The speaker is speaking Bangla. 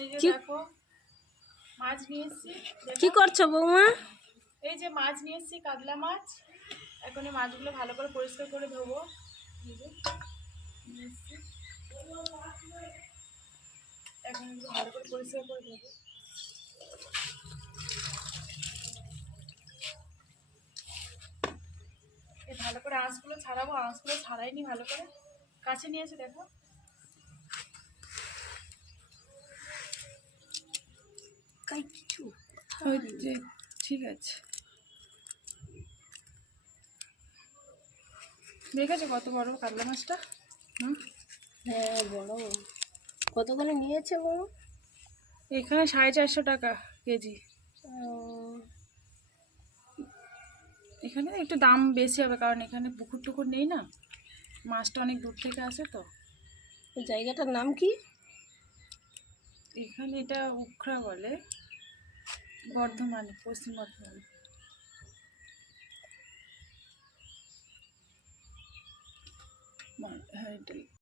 এই যে দেখো মাছ নিয়ে এসেছি। কি করছো বৌমা? এই যে মাছ নিয়ে এসেছি, কাতলা মাছ। এখন এই মাছগুলো ভালো করে পরিষ্কার করে ধোবো। এখন ভালো করে পরিষ্কার করে ধোবো। এই ভালো করে আঁশগুলো ছাড়াবো, আঁশগুলো ছাড়াইনি ভালো করে। কাছে নিয়ে এসে দেখো। কিছু ঠিক আছে, দেখেছো কত বড় কাতলা মাছটা? হ্যাঁ বড়। কত করে নিয়েছে বৌ? এখানে 450 টাকা কেজি। এখানে একটু দাম বেশি হবে, কারণ এখানে পুকুর টুকুর নেই না, মাছটা অনেক দূর থেকে আসে তো। জায়গাটার নাম কি? এখানে এটা উখড়া বলে, বর্ধমানে, পশ্চিম বর্ধমানে। হ্যাঁ এটাই।